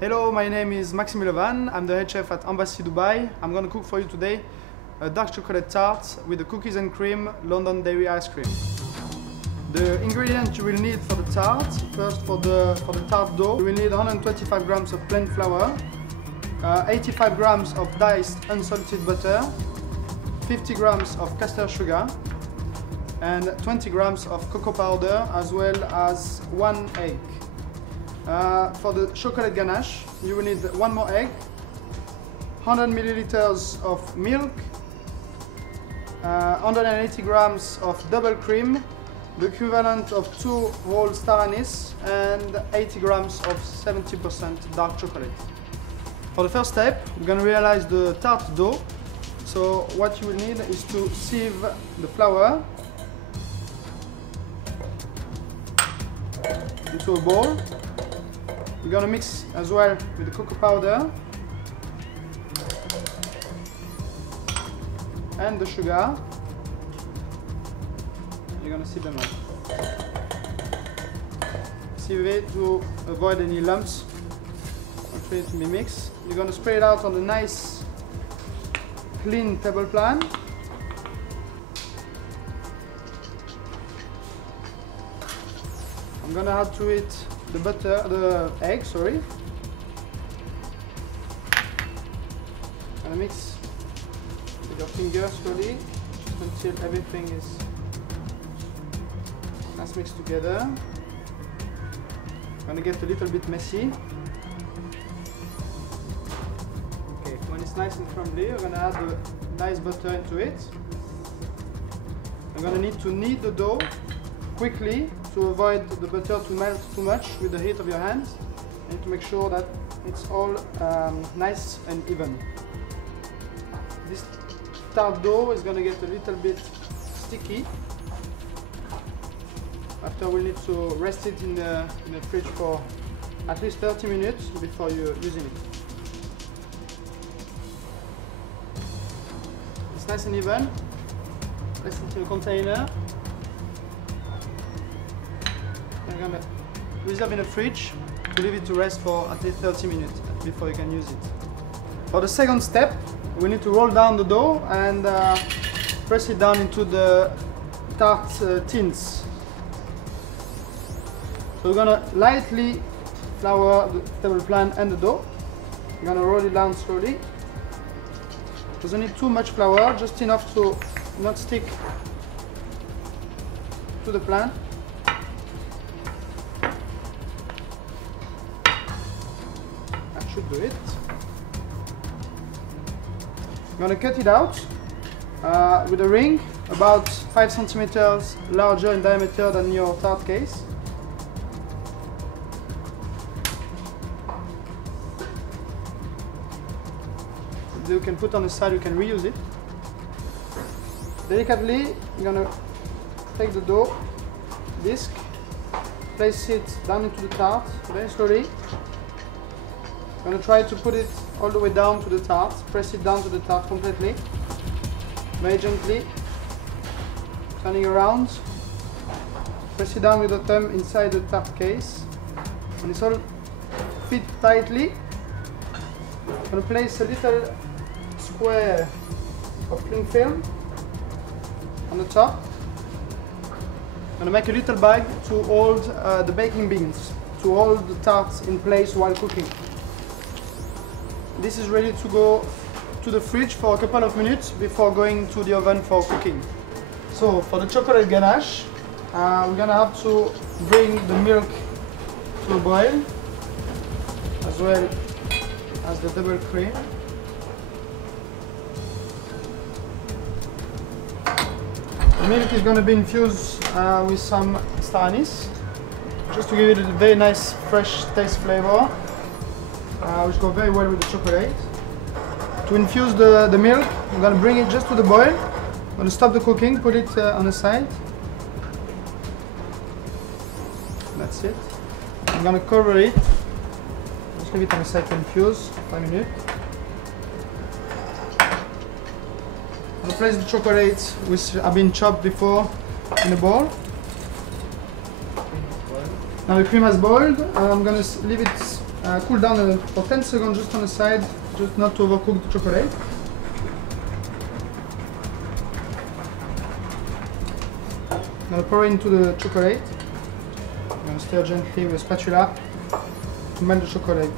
Hello, my name is Maxime. I'm the head chef at Embassy Dubai. I'm going to cook for you today a dark chocolate tart with the cookies and cream London dairy ice cream. The ingredients you will need for the tart: first, for the tart dough, you will need 125 grams of plain flour, 85 grams of diced unsalted butter, 50 grams of caster sugar, and 20 grams of cocoa powder, as well as 1 egg. For the chocolate ganache, you will need 1 more egg, 100 milliliters of milk, 180 grams of double cream, the equivalent of 2 whole star anise, and 80 grams of 70% dark chocolate. For the first step, we're going to realize the tart dough. So what you will need is to sieve the flour into a bowl. We're going to mix as well with the cocoa powder and the sugar. You're going to sieve them up. Sieve it to avoid any lumps. Wait for it to be mixed. You're going to spread it out on a nice clean table pan. I'm going to add to it the egg, and mix with your finger slowly until everything is nice mixed together. It's gonna get a little bit messy. Okay, when it's nice and crumbly, we're gonna add the nice butter into it. We're gonna need to knead the dough quickly to avoid the butter to melt too much with the heat of your hands, and to make sure that it's all nice and even. This tart dough is going to get a little bit sticky. After, we'll need to rest it in the fridge for at least 30 minutes before you're using it. It's nice and even. Place it in a container. I'm going to reserve in the fridge to leave it to rest for at least 30 minutes before you can use it. For the second step, we need to roll down the dough and press it down into the tart tins. So we're going to lightly flour the table pan and the dough. We're going to roll it down slowly. Doesn't need too much flour, just enough to not stick to the pan. Should do it. I'm going to cut it out with a ring about 5 centimeters larger in diameter than your tart case. You can put on the side, you can reuse it. Delicately, you're going to take the dough disc, place it down into the tart very slowly. I'm going to try to put it all the way down to the tart, press it down to the tart completely, very gently, turning around, press it down with the thumb inside the tart case. When it's all fit tightly, I'm going to place a little square of cling film on the top. I'm going to make a little bag to hold the baking beans, to hold the tarts in place while cooking. This is ready to go to the fridge for a couple of minutes before going to the oven for cooking. So for the chocolate ganache, we're gonna have to bring the milk to a boil, as well as the double cream. The milk is gonna be infused with some star anise, just to give it a very nice fresh taste flavor. Which go very well with the chocolate. To infuse the milk, I'm going to bring it just to the boil. I'm going to stop the cooking, put it on the side. That's it. I'm going to cover it. Just leave it on the side to infuse for 5 minutes. I'm going to place the chocolate which have been chopped before in the bowl. Now the cream has boiled. I'm going to leave it cool down for 10 seconds just on the side, just not to overcook the chocolate. I'm going to pour it into the chocolate. I'm going to stir gently with a spatula to melt the chocolate.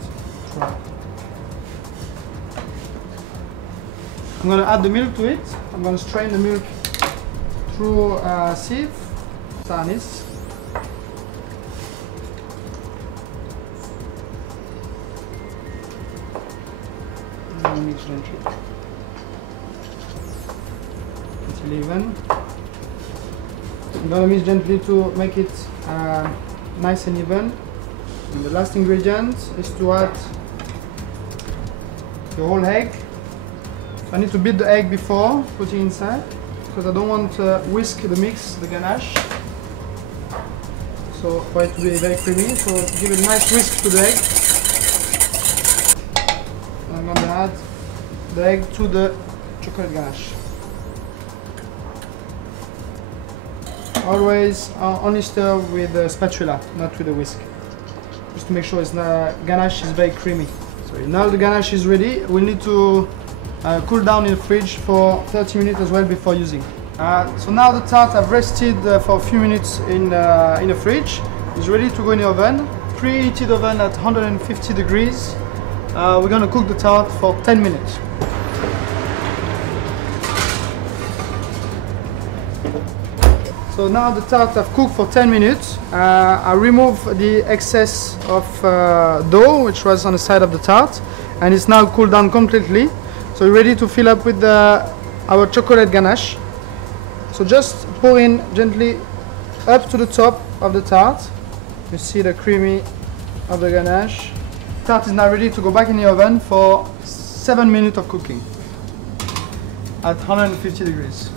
I'm going to add the milk to it. I'm going to strain the milk through a sieve. Tanis. And mix gently until even. I'm going to mix gently to make it nice and even. And the last ingredient is to add the whole egg. I need to beat the egg before putting inside because I don't want to whisk the mix, the ganache. So for it to be very creamy, so give it a nice whisk to the egg. And I'm going to add the egg to the chocolate ganache. Always only stir with a spatula, not with a whisk, just to make sure ganache is very creamy. So now the ganache is ready. We need to cool down in the fridge for 30 minutes as well before using. So now the tart have rested for a few minutes in the fridge. It's ready to go in the oven. Preheated oven at 150 degrees. We're going to cook the tart for 10 minutes. So now the tart have cooked for 10 minutes. I remove the excess of dough which was on the side of the tart, and it's now cooled down completely. So we're ready to fill up with our chocolate ganache. So just pour in gently up to the top of the tart. You see the creamy of the ganache. Tart is now ready to go back in the oven for 7 minutes of cooking at 150 degrees.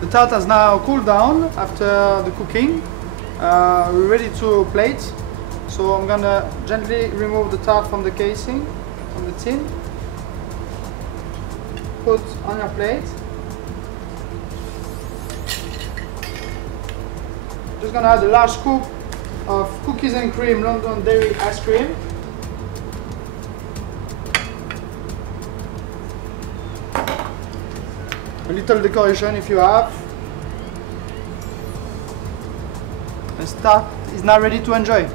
The tart has now cooled down after the cooking. We're ready to plate. So I'm gonna gently remove the tart from the casing, from the tin. Put on your plate. Just gonna add a large scoop of cookies and cream London Dairy ice cream. A little decoration if you have. The tart is now ready to enjoy.